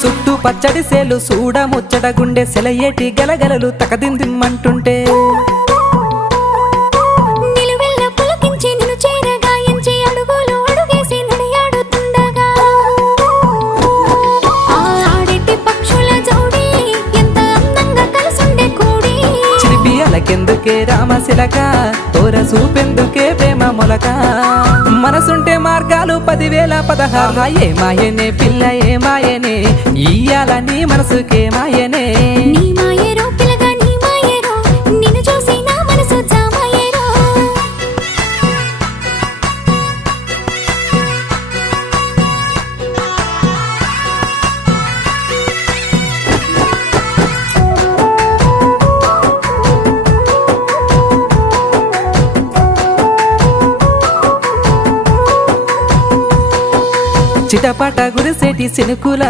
చుట్టూ పచ్చడి సేలు చూడ ముచ్చట గుండె సెలయేటి గలగలలు తకదిందిమ్మంటుంటే నిలువెల్ల పులకించి నిన్ను చేరగాయించి అడుగులు అడుగేసి నడియాడుతుండగా ఆడేటి పక్షుల జోడి ఎంత అందంగా కలుసుండే కూడి చిలిపి అలకెందుకే రామశిలక తోర చూపెందుకే ప్రేమ మొలక మనసుంటే మార్గాలు 10,016 ఏ మాయనే పిల్ల ఏ మాయనే ఇయ్యాల నీ మనసుకే మాయనే నీ మాయేరో పిల్లగా నీ మాయేరో నిన్ను చూసి నా మనసు జామాయేరో చిటపట గురిసేటి సినుకుల